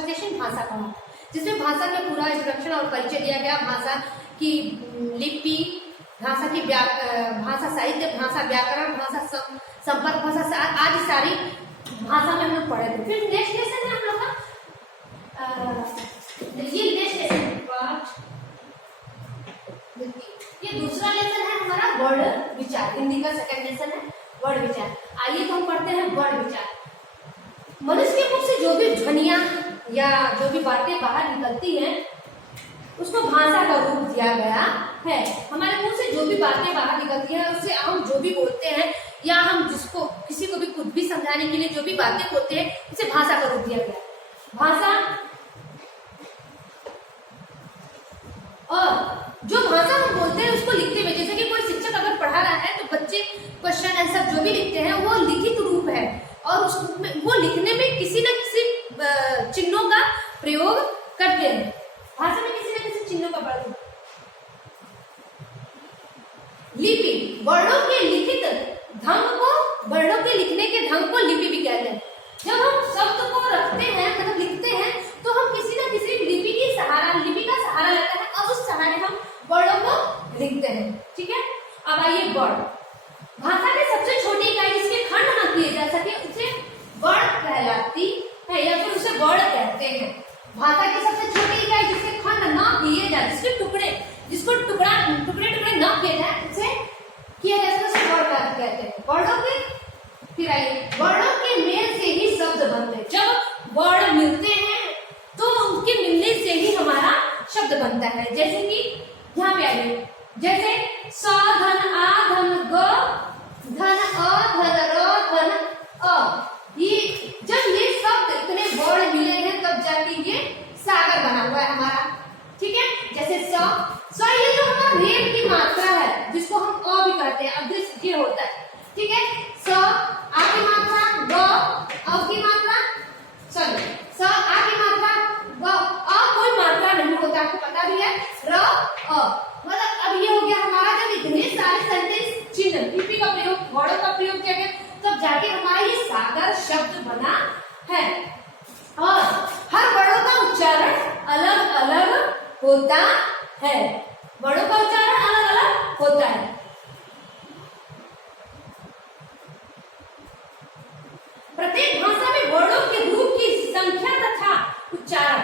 Station भाषा का होता है, जिसमें भाषा का पूरा इंट्रोडक्शन और परिचय दिया गया, भाषा की लिपि, भाषा साहित्य, भाषा व्याकरण, भाषा संपर्क, भाषा आदि सारी भाषा में हम लोग पढ़े थे। फिर नेक्स्ट लेसन है हम लोग का ये नेक्स्ट लेसन ये दूसरा लेसन है हमारा वर्ड विचार। हिंदी का सेकंड लेसन है वर्ड विचार। आइए तो हम पढ़ते हैं वर्ड विचार। मनुष्य के मुख से जो भी ध्वनियां या जो भी बातें बाहर निकलती हैं उसको भाषा का रूप दिया गया है। हमारे मुंह से जो भी बातें बाहर निकलती है उससे हम जो भी बोलते हैं या हम जिसको किसी को भी कुछ भी समझाने के लिए जो भी बातें बोलते हैं उसे भाषा का रूप दिया गया है। भाषा और जो भाषा हम बोलते हैं उसको लिखते हुए, जैसे कि कोई शिक्षक अगर पढ़ा रहा है तो बच्चे क्वेश्चन आंसर जो भी लिखते हैं वो लिखित रूप है और उस वो लिखने में किसी न किसी चिन्हों का प्रयोग करते हैं। भाषा में किसी न किसी चिन्हों का प्रयोग। लिपि वर्णों के लिखित ढंग को, वर्णों के लिखने के ढंग को लिपि भी कहते हैं। जब हम शब्द को रखते हैं मतलब लिखते हैं तो हम किसी न किसी लिपि का सहारा लेते हैं और उस सहारे हम वर्णों को लिखते हैं। ठीक है, अब आइए वर्ड। भाषा की सबसे छोटी इकाई जिसके खंड न किए जा सके उसे वर्ड कहलाती है या फिर उसे वर्ड कहते हैं। भाषा की सबसे छोटी इकाई जिसके खंड न किए जाए, जिसको टुकड़े न किए जाए उसे किया जाए उसे वर्ड कहते हैं। वर्णों के फिर आइए वर्णों के मेल से ही शब्द बनते हैं। जब वर्ड मिलते हैं तो उनके मिलने से ही हमारा शब्द बनता है। जैसे कि यहाँ पे आइए, जैसे स धन आ धन ग धन अ धन र धन अ, ये जब ये शब्द इतने वर्ड मिले हैं तब जाके ये सागर बना हुआ है हमारा। ठीक है, जैसे स ये जो हमारा रेप की मात्रा है जिसको हम अ भी कहते हैं, अदृश्य ये होता है। ठीक है, स आ की मात्रा, ग अ की मात्रा, सॉरी स आ की मात्रा, ग अ कोई मात्रा नहीं होता, आपको पता भी है। र अ मतलब अब ये हो गया हमारा जब इतने सारे सेंटेंस चिन्ह लिपि का प्रयोग, वर्णों का प्रयोग किया गया तब जाके हमारा ये सागर शब्द बना है। और हर वर्णों का उच्चारण अलग अलग होता है। वर्णों का उच्चारण अलग अलग होता है। प्रत्येक भाषा में वर्णों के रूप की संख्या तथा उच्चारण,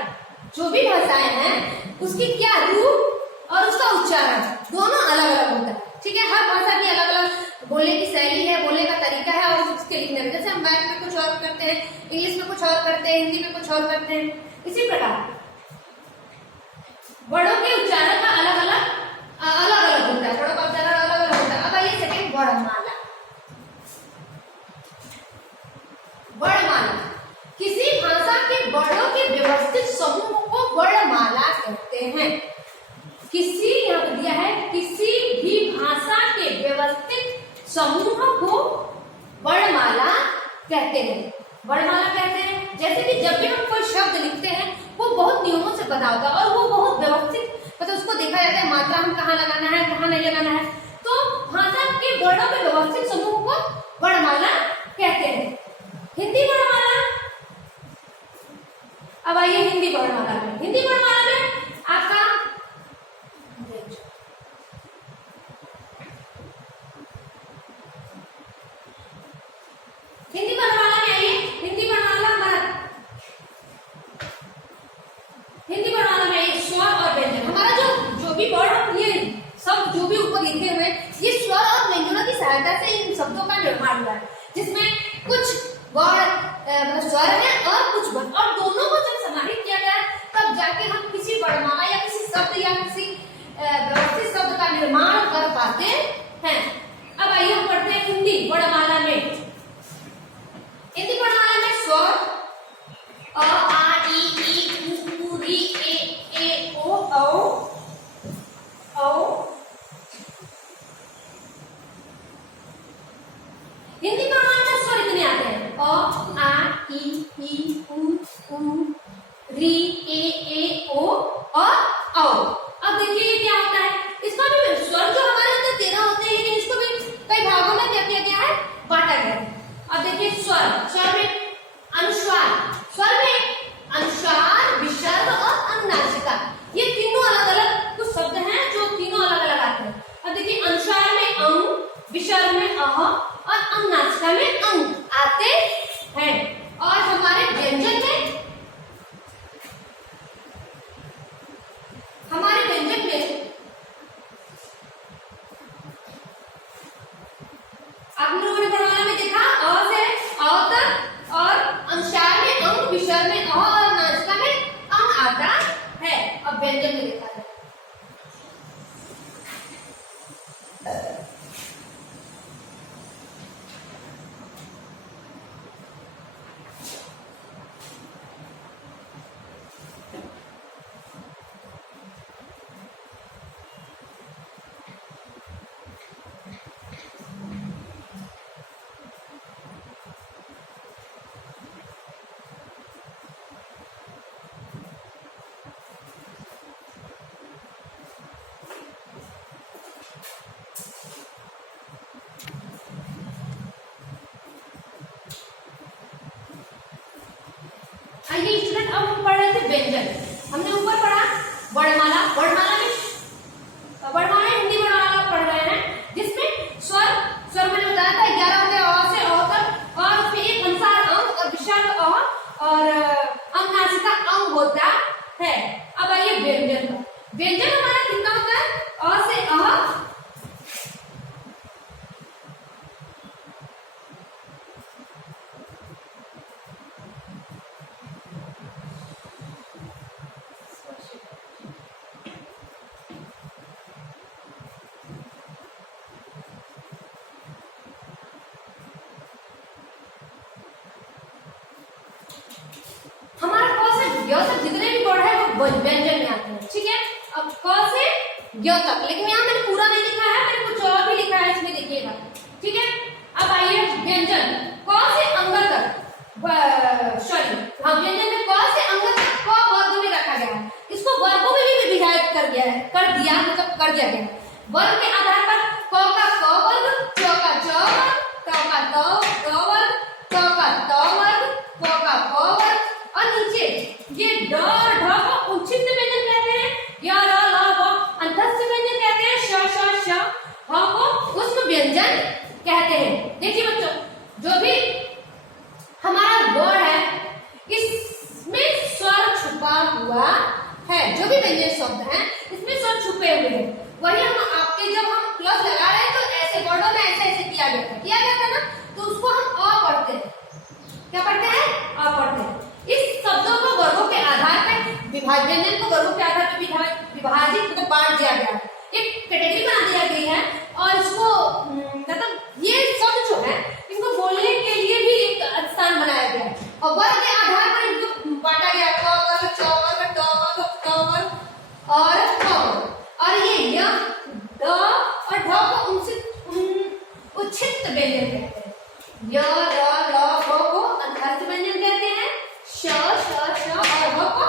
जो भी भाषाएं हैं उसकी क्या रूप और उसका उच्चारण दोनों अलग अलग होता है। ठीक है, हर भाषा की अलग अलग बोलने की शैली है, बोलने का तरीका है और उसके लिखने में, जैसे हम मैथ में कुछ और करते हैं, इंग्लिश में कुछ और करते हैं, हिंदी में कुछ और करते हैं, इसी प्रकार वर्णों के उच्चारण का अलग अलग होता है। वर्णों का उच्चारण अलग अलग होता है। अब आइए सेकंड वर्णमाला। वर्णमाला किसी भाषा के वर्णों के व्यवस्थित समूह को वर्णमाला कहते हैं। किसी यहाँ दिया है किसी भी भाषा के व्यवस्थित समूह को वर्णमाला कहते हैं। वर्णमाला कहते हैं जैसे कि जब भी हम कोई शब्द लिखते हैं वो बहुत नियमों से बना होगा और वो बहुत व्यवस्थित, मतलब उसको देखा जाता है मात्रा हम कहाँ लगाना है कहाँ नहीं लगाना है, तो भाषा के वर्णों के व्यवस्थित समूह को वर्णमाला कहते हैं। हिंदी वर्णमाला, अब आइए हिंदी वर्णमाला में। हिंदी वर्णमाला में आपका हिंदी वर्णमाला में आइए। हिंदी वर्णमाला में आइए स्वर और व्यंजन। हमारा जो भी वर्ड ये सब जो भी ऊपर लिखे हुए ये स्वर और व्यंजनों की सहायता से इन शब्दों का निर्माण हुआ है, जिसमें कुछ वर्ड स्वर है और कुछ वर्ण, और दोनों को जब समाहित किया गया तब जाके हम किसी वर्णमाला या किसी शब्द या किसी व्यवस्थित शब्द का निर्माण कर पाते हैं। अब आइए हम पढ़ते हैं हिंदी वर्णमाला में। हिंदी वर्णमाला में स्वर अ आ ई उ री ए ओ औ। हिंदी वर्णमाला में स्वर इतने आते हैं अ आ ई उ री ए ओ और औ। अब देखिए ये क्या होता है, इसका भी स्वर जो हमारे अंदर 13 होते हैं लेकिन इसको भी कई भागों में क्या किया गया है, बांटा गया है। अब देखिए स्वर में अनुस्वार, स्वर में अनुस्वार वर्णमाला, वर्णमाला हिंदी वर्णमाला पढ़ रहे हैं, जिसमें स्वर मैंने बताया था 11 होते हैं, अ से अ तक, और उसमें एक अनुसार अंग और विसर्ग अ और अनुनासिका अंग होता है। अब आइए व्यंजन का। व्यंजन हमारा कितना होता है? अ से अ, हमारा क से य तक जितने भी वर्ड है वो व्यंजन में आते हैं, ठीक है। अब क से य तक, लेकिन यहाँ मैंने पूरा नहीं लिखा है, मैंने कुछ और भी लिखा है इसमें, देखिएगा, ठीक है। अब आइए व्यंजन क से अंग तक, सॉरी हाँ, व्यंजन में क से अंग तक क वर्ग में रखा गया है। इसको वर्गों में भी विभाजित कर दिया है, कर दिया गया है। वर्ग के आधार पर क का क वर्ग, च का च वर्ग, त का त वर्ग, ट का त वर्ग, प का प वर्ग, और नीचे ये ड और ढ को उच्छिन्न व्यंजन कहते हैं, य र ल व अंतस्थ व्यंजन कहते हैं, श श श ह को उष्म व्यंजन कहते हैं। देखिए बच्चों, जो भी हमारा वर्ड है इसमें स्वर छुपा हुआ है, जो भी व्यंजन शब्द है इसमें स्वर छुपे हुए हैं। वही हम आपके जब हम प्लस लगा रहे हैं तो ऐसे वर्डों में ऐसे ऐसे किया गया था ना, तो उसको हम अ पढ़ते हैं। क्या पढ़ते हैं? अ पढ़ते हैं। इस शब्दों को वर्गों के आधार पर व्यंजन को वर्गों के आधार पर विभाजित मतलब बांट दिया गया है, एक कैटेगरी बना दिया गई है, और इसको मतलब ये शब्द जो है इनको बोलने के लिए भी एक स्थान बनाया गया है, और वर्ग के आधार पर इनको बांटा गया है, क वर्ग, च वर्ग, ट वर्ग, क वर्ग और ख वर्ग। और ये य, ड और ढ को उच्छिन्न व्यंजन कहते हैं। य, र, ल, व को अंतस्थ व्यंजन कहते हैं, श, श, श और व को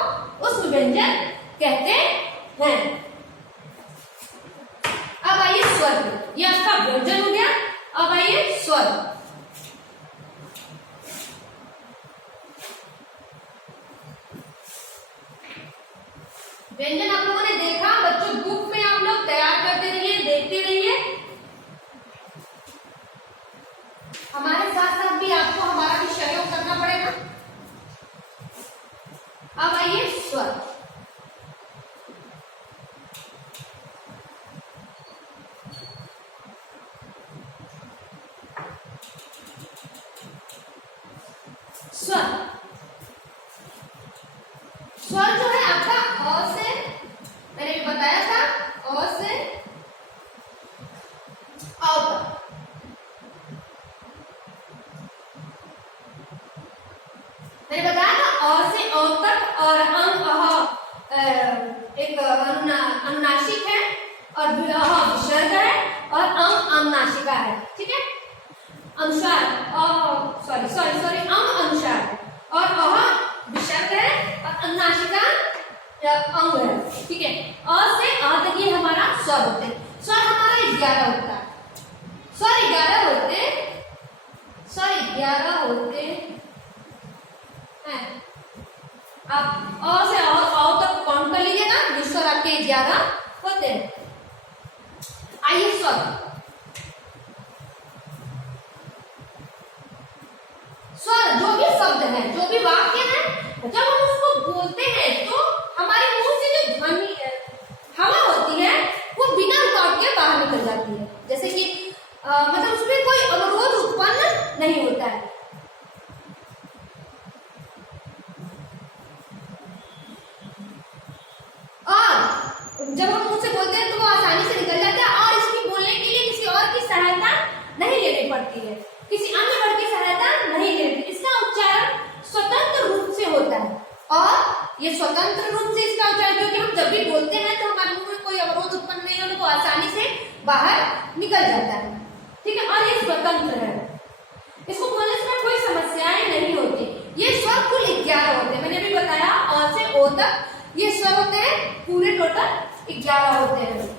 उष्म व्यंजन कहते हैं। अब आइए स्वर, ये आपका व्यंजन हो गया। अब आइए स्वर। व्यंजन आप लोगों ने देखा बच्चों, बुक में आप लोग तैयार करते रहिए, देखते रहिए। हमारे साथ साथ भी आपको हमारा भी सहयोग करना पड़ेगा। अब आइए स्वर। स्वर, स्वर जो है आपका अ से, मैंने भी बताया था, अ से अ तक। मैंने बताया था अ से अ तक, और अंग एक अनुनासिक है, और विसर्ग है, और अंग अनुनासिका है, ठीक है। अनुसार सॉरी अंग अनुसार, और विसर्ग है, और अनुनासिका अंग है, ठीक है। अ से अ तक ये हमारा स्वर होते हैं। स्वर हमारा 11 होता है, स्वर 11 होते हैं, स्वर 11 होते हैं। आप अ से अ तक काउंट कर लीजिएगा, ये स्वर आपके 11 होते हैं। आइए स्वर, स्वर जो भी शब्द है, जो भी वाक्य है, जब हम उसको बोलते हैं तो हमारे मुंह से जो ध्वनि हवा होती है वो बिना रुकावट के बाहर निकल जाती है, जैसे कि मतलब उसमें कोई अवरोध उत्पन्न नहीं होता है। और जब हम मुंह से बोलते हैं तो वो आसानी से निकल जाता है, और इसकी बोलने के लिए किसी और की सहायता नहीं लेनी पड़ती है, किसी अन्य वर्ड की सहायता नहीं लेनी। इसका उच्चारण स्वतंत्र रूप से होता है, और ये स्वतंत्र रूप से इसका उच्चारण, क्योंकि हम जब भी बोलते हैं तो हमारे मुंह में कोई अवरोध उत्पन्न नहीं होता, वो आसानी से बाहर निकल जाता है, ठीक है। और ये स्वतंत्र है, इसको बोलने से कोई समस्याएं नहीं होती। ये स्वर कुल 11 होते हैं, मैंने भी बताया अ से ओ तक ये स्वर होते हैं, पूरे टोटल 11 होते हैं।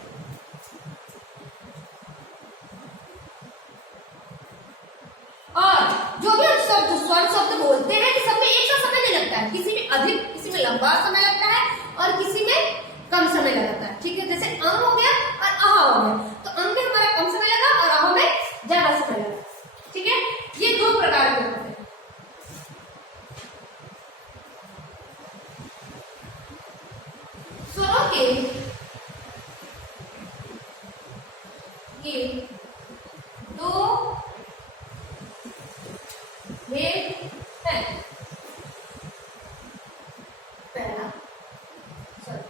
और जो भी हम स्वर शब्द बोलते हैं कि सब में एक सा समय नहीं लगता है, किसी में अधिक, किसी में लंबा समय लगता है, और किसी में कम समय लगाता है। ठीक है, जैसे अं हो गया और अहा हो गया, तो अं में हमारा कम समय लगा और अहा में ज्यादा समय लगा। ठीक है, ये दो प्रकार के होते हैं। स्वरों के ये दो भेद हैं। पहला स्वर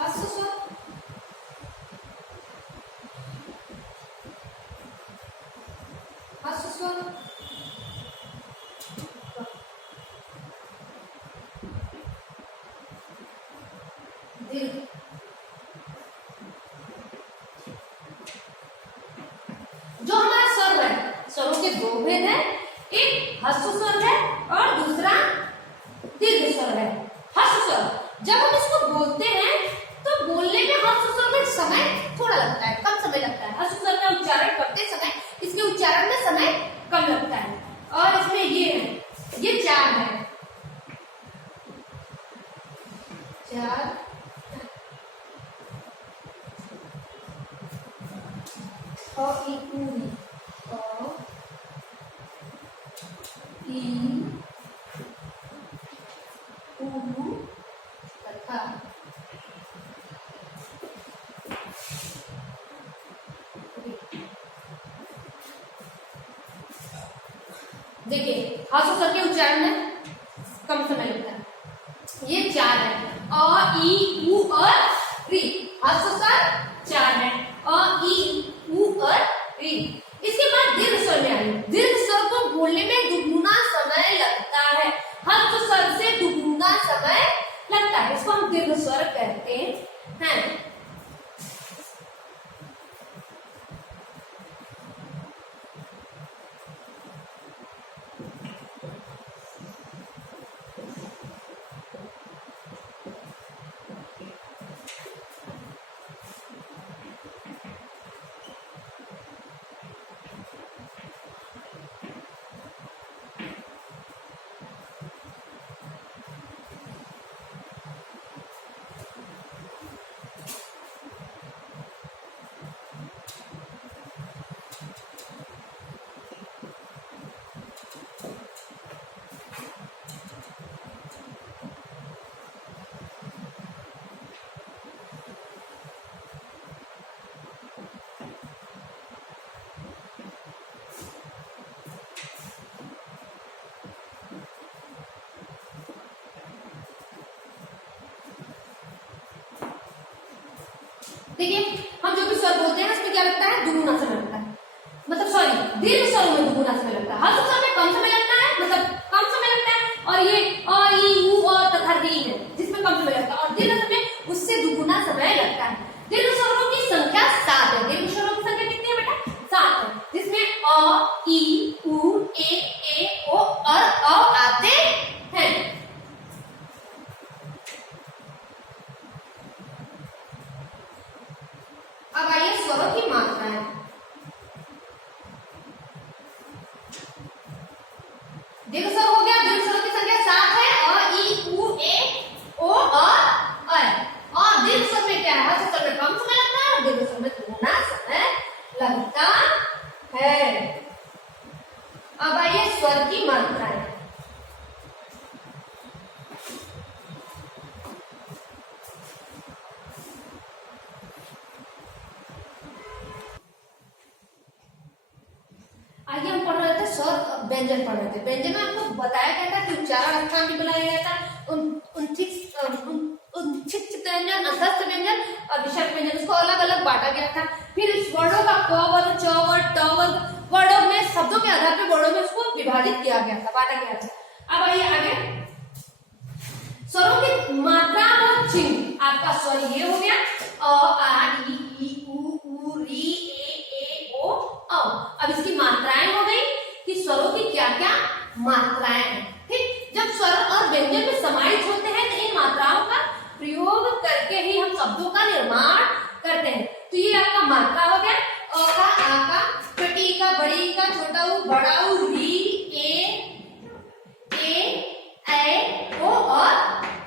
हस्व स्वर, हस्व स्वर, दीर्घ। जो हमारा स्वर है, स्वरों के दो भेद है, एक हस्व स्वर है और दूसरा दीर्घ स्वर है। हस्व स्वर जब हम इसको बोलते हैं तो बोलने में हस्व स्वर में समय थोड़ा लगता है, कम समय लगता है। हस्व स्वर का उच्चारण करते समय इसके उच्चारण में समय कम लगता है। और इसमें ये है, ये चार है, चार और ई ऊ तथा देखिए हस्व स्वर के उच्चारण में कम समय लगता है। ये चार है, अ ई ऊ और री। हस्व स्वर चार है, अ ई ऊ और री। इसके बाद दीर्घ स्वर में आएंगे। दीर्घ स्वर को बोलने में दुगुना समय लगता है, हस्व स्वर से दुगुना समय लगता है, इसको हम दीर्घ स्वर कहते हैं। देखिए हम जो भी स्वर बोलते हैं उसमें क्या लगता है, दुगुना समय लगता है। मतलब सॉरी, दीर्घ स्वरों में दुगुना समय लगता है, हस्व स्वर में कम समय लगता है, मतलब कम समय लगता है। और ये अ ई ऊ और तथा री है जिसमें कम समय लगता है, और दीर्घ में उससे दुगुना समय लगता है। दीर्घ स्वरों की संख्या 7 है। दीर्घ स्वरों की संख्या कितनी है बेटा, 7 है, जिसमें अ ई ऊ ए ओ और अ आते हैं। अब आइए स्वरों की मात्राएं। दीर्घ स्वर हो गया, दीर्घ स्वरों की संख्या 7 है, अ ई ऊ ए ओ और अ। और दीर्घ स्वर में क्या है, हस्व स्वर में कम समय लगता है और दीर्घ स्वर में दुगुना समय लगता है। अब आइए स्वर की मात्राएं। आगे हम पढ़ रहे थे स्वर व्यंजन पढ़ रहे थे। व्यंजन में आपको बताया गया था कि उच्चारण स्थान भी बनाया गया था, उच्छिष्ट व्यंजन, अधस्थ व्यंजन और विसर्ग व्यंजन, उसको अलग अलग बांटा गया था। फिर इस वर्णों का क वर्ग, च वर्ग, ट वर्ग, वर्णों में शब्दों के आधार पर वर्णों में उसको विभाजित किया गया था, बांटा गया था। अब आइए आगे स्वरों की मात्रा और चिन्ह। आपका स्वर ये हो गया, अ आ ई ऊ री ए ओ अ। अब इसकी मात्राएं हो गई कि स्वरों की क्या क्या मात्राएं हैं। ठीक, जब स्वर और व्यंजन में समाहित होते हैं तो इन मात्राओं का प्रयोग करके ही हम शब्दों का निर्माण करते हैं। तो ये आपका मात्रा हो गया, अ का, आ का, छोटी का, बड़ी का, छोटा ऊ, बड़ा ऊ, री ए ओ और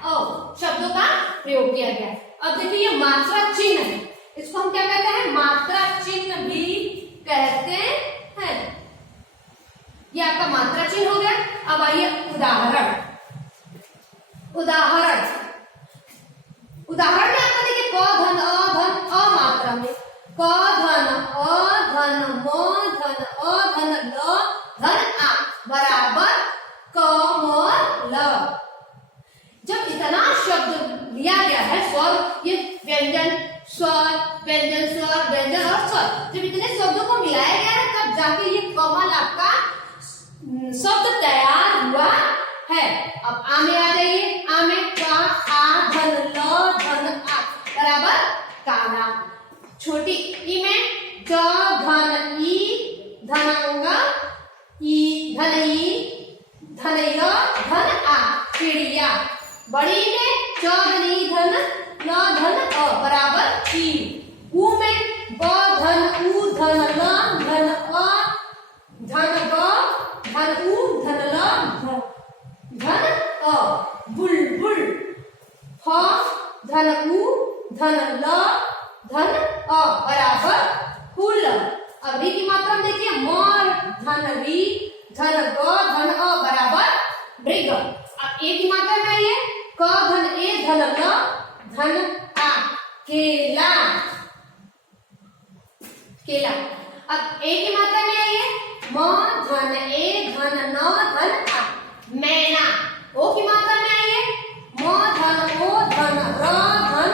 औ। शब्दों का प्रयोग किया गया है। अब देखिए ये मात्रा चिन्ह है, इसको हम क्या कहते हैं? मात्रा चिन्ह भी कहते हैं। ये आपका मात्रा चिन्ह हो गया। अब आइए उदाहरण। उदाहरण में आपका देखिए क धन अ मात्रा में, क धन अ धन म धन अ धन ल धन आ बराबर क म ल। जब इतना शब्द लिया गया है, स्वर, ये व्यंजन स्वर व्यंजन स्वर व्यंजन और स्वर, जब इतने शब्दों को मिलाया गया है तब जाके ये कमल आपका शब्द तैयार हुआ है। अब आ में आ जाइए। आ में का आ धन ल धन आ बराबर काला। छोटी ई में च धन ई धनंग ई धन य धन आ चिड़िया। बड़ी में च धन ई धन ल धन अ बराबर ई। उ में ब धन उ धन ल धन अ धन ब धन उ धन ल धन अ बुलबुल। फ धन उ धन ल धन अ बराबर फूल। अब री की मात्रा में देखिए मोर धन री धन ग धन अ बराबर मृग। अब ए की मात्रा में आइए क धन ए धन ल धन आ केला। केला। अब ए की मात्रा में आइए म धन ए धन न धन आ मैना। ओ की मात्रा में आइए म धन ओ धन र धन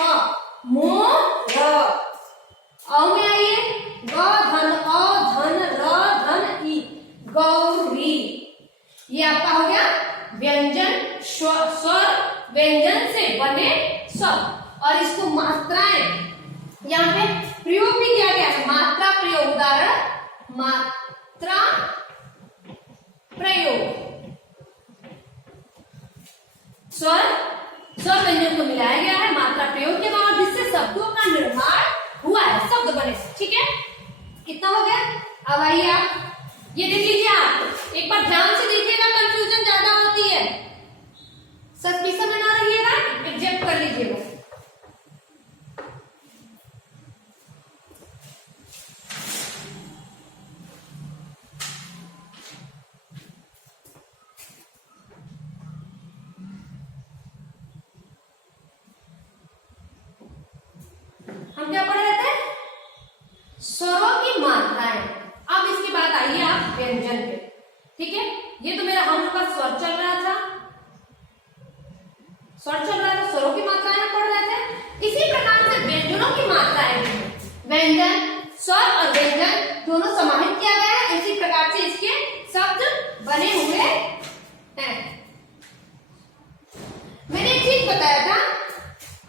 अ मोर। औ में आइए ग धन अ धन र धन ई गौरी। ये आपका हो गया व्यंजन स्वर व्यंजन से बने शब्द, और इसको मात्राएं यहाँ पे प्रयोग भी किया गया है। मात्रा प्रयोग। उदाहरण मात्रा प्रयोग। स्वर व्यंजन को मिलाया गया है मात्रा प्रयोग के बाद, जिससे शब्दों का निर्माण हुआ है, शब्द बने। ठीक है, कितना हो गया? अब आइए आप ये देख लीजिए। आप एक बार ध्यान से देखिएगा, कंफ्यूजन ज्यादा होती है। सस्पिशन में ना रहिएगा, एग्जेक्ट कर लीजिएगा। हम क्या पढ़ रहे थे? स्वरों की मात्राएं। अब इसके बाद आइए आप व्यंजन पे। ठीक है, ये तो मेरा हम लोग का स्वर चल रहा था, स्वरों की मात्राएं पढ़ रहे थे। इसी प्रकार से व्यंजनों की मात्राएं भी हैं। व्यंजन स्वर और व्यंजन दोनों समाहित किया गया है। इसी प्रकार से इसके शब्द बने हुए हैं। मैंने एक चीज बताया था,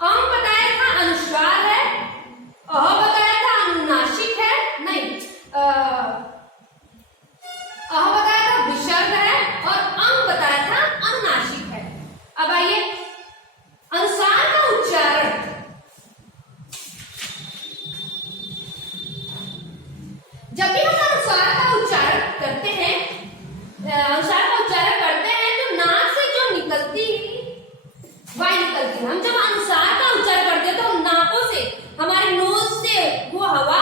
अम बताया था अनुस्वार है, अह बताया था अनुनासिक है, नहीं अह बताया था विसर्ग है, और अंग बताया था अनुनासिक है। अब आइए अनुसार का उच्चारण। जब भी हम अनुसार का उच्चारण करते हैं, तो नाक से जो निकलती वायु निकलती है। हम जब अनुसार का उच्चारण करते हैं तो नाकों से, हमारे नोज से वो हवा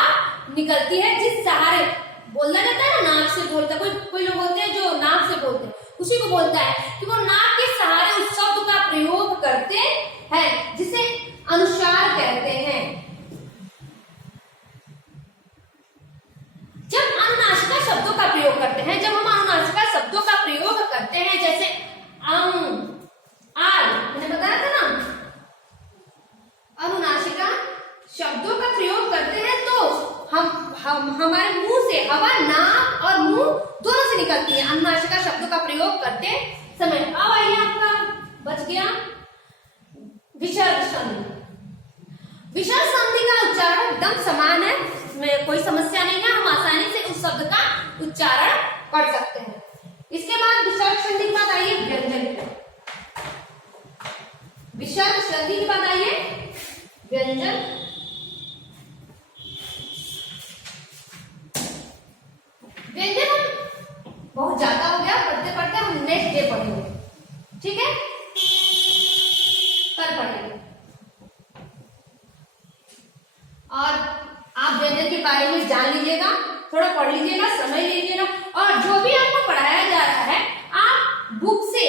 निकलती है, जिस सहारे बोलना जाता है ना, नाक से बोलता है। कोई लोग होते हैं जो नाक से बोलते हैं, उसी को बोलता है कि वो नाक के सहारे उस शब्द का प्रयोग करते हैं, जिसे अनुस्वार कहते हैं। जब अनुनासिका शब्दों का प्रयोग करते हैं, जब हम अनुनासिका शब्दों का प्रयोग करते हैं, जैसे अंग आल, मैंने बताया था ना, अनुनासिका शब्दों का प्रयोग करते हैं तो हम हमारे मुंह से हवा नाक और मुंह दोनों से निकलती है अनुनासिका शब्दों का प्रयोग करते समय। अब आइए आपका बच गया विसर्ग संधि। विसर्ग संधि का उच्चारण एकदम समान है, इसमें कोई समस्या नहीं है, हम आसानी से उस शब्द का उच्चारण कर सकते हैं। इसके बाद विसर्ग संधि के बाद आइए व्यंजन। विसर्ग संधि के बाद आइए व्यंजन। व्यंजन हम बहुत ज्यादा हो गया, पढ़ते पढ़ते हम नेक्स्ट डे पढ़ेंगे। ठीक है, कल पढ़ेंगे। के बारे में जान लीजिएगा, थोड़ा पढ़ लीजिएगा, समझ लीजिएगा। और जो भी आपको पढ़ाया जा रहा है आप बुक से,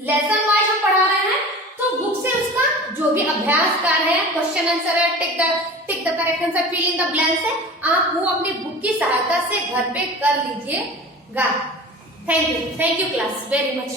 लेसन वाइज हम पढ़ा रहे हैं तो बुक से उसका जो भी अभ्यास कार्य है, क्वेश्चन आंसर है, tick the correct answer, fill in the blanks है, आप वो अपनी बुक की सहायता से घर पे कर लीजिएगा। Thank you class very much.